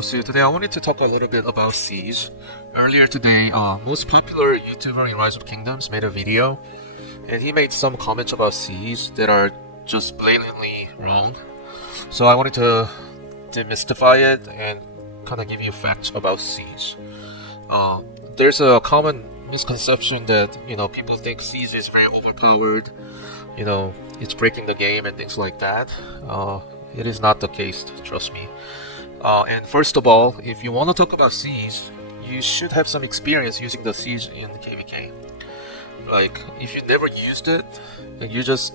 So today I wanted to talk a little bit about Siege. Earlier today, most popular YouTuber in Rise of Kingdoms made a video, and he made some comments about Siege that are just blatantly wrong. So I wanted to demystify it and kind of give you facts about Siege. There's a common misconception that people think Siege is very overpowered. It's breaking the game and things like that. It is not the case, trust me. And first of all, if you want to talk about Siege, you should have some experience using the Siege in KVK. Like, if you never used it, and you just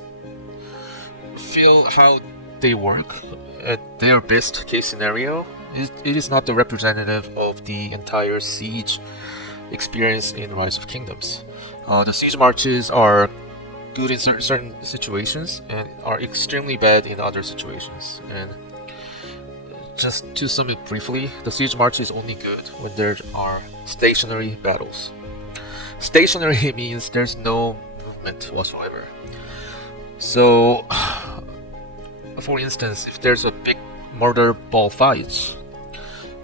feel how they work at their best case scenario, it is not the representative of the entire Siege experience in Rise of Kingdoms. The Siege marches are good in certain situations and are extremely bad in other situations. And just to sum it briefly, the Siege March is only good when there are stationary battles. Stationary means there's no movement whatsoever. So, for instance, if there's a big murder ball fight,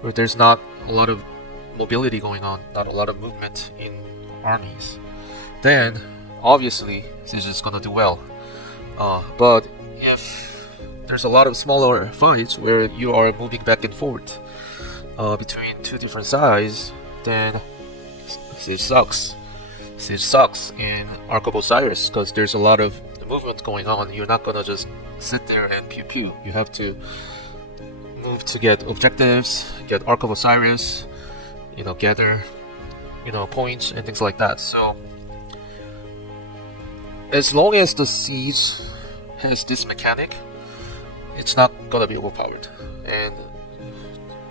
where there's not a lot of mobility going on, not a lot of movement in armies, then obviously Siege is gonna do well. But if there's a lot of smaller fights where you are moving back and forth between two different sides, then Siege sucks. Siege sucks in Ark of Osiris because there's a lot of movement going on. You're not gonna just sit there and pew pew. You have to move to get objectives, get Ark of Osiris, gather, points and things like that. So as long as the Siege has this mechanic, it's not gonna be overpowered. And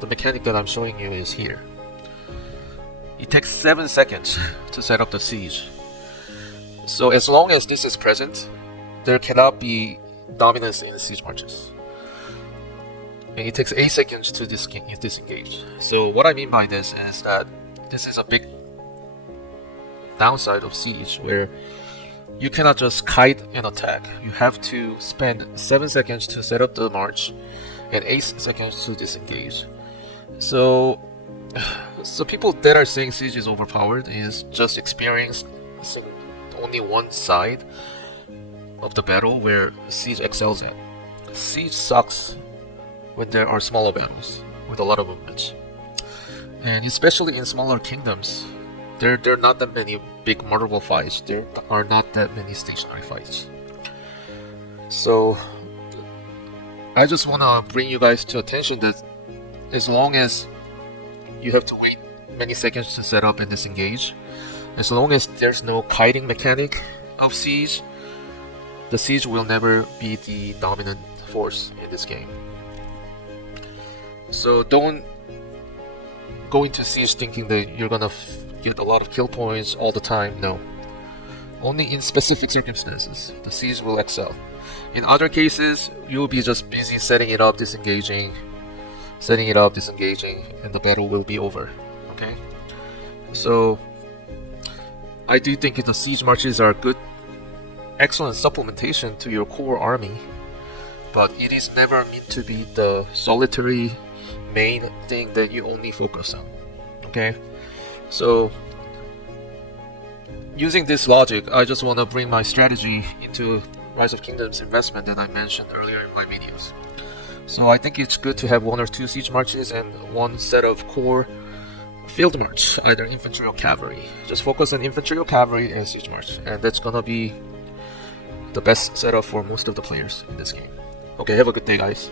the mechanic that I'm showing you is here. It takes 7 seconds to set up the Siege. So as long as this is present, there cannot be dominance in the Siege marches. And it takes 8 seconds to disengage. So what I mean by this is that this is a big downside of Siege, where you cannot just kite and attack. You have to spend 7 seconds to set up the march and 8 seconds to disengage. So people that are saying Siege is overpowered is just experiencing only one side of the battle where Siege excels at. Siege sucks when there are smaller battles with a lot of movement. And especially in smaller kingdoms, there are not that many big murderable fights. There are not that many stationary fights. So I just want to bring you guys to attention that as long as you have to wait many seconds to set up and disengage, as long as there's no kiting mechanic of Siege, the Siege will never be the dominant force in this game. So don't go into Siege thinking that you're gonna get a lot of kill points all the time. No. Only in specific circumstances, the Siege will excel. In other cases, you'll be just busy setting it up, disengaging, and the battle will be over. Okay? So, I do think the Siege marches are good, excellent supplementation to your core army, but it is never meant to be the solitary main thing that you only focus on. Okay? So, using this logic, I just want to bring my strategy into Rise of Kingdoms investment that I mentioned earlier in my videos. So I think it's good to have 1 or 2 siege marches and 1 set of core field march, either infantry or cavalry. Just focus on infantry or cavalry and siege march, and that's gonna be the best setup for most of the players in this game. Okay, have a good day, guys.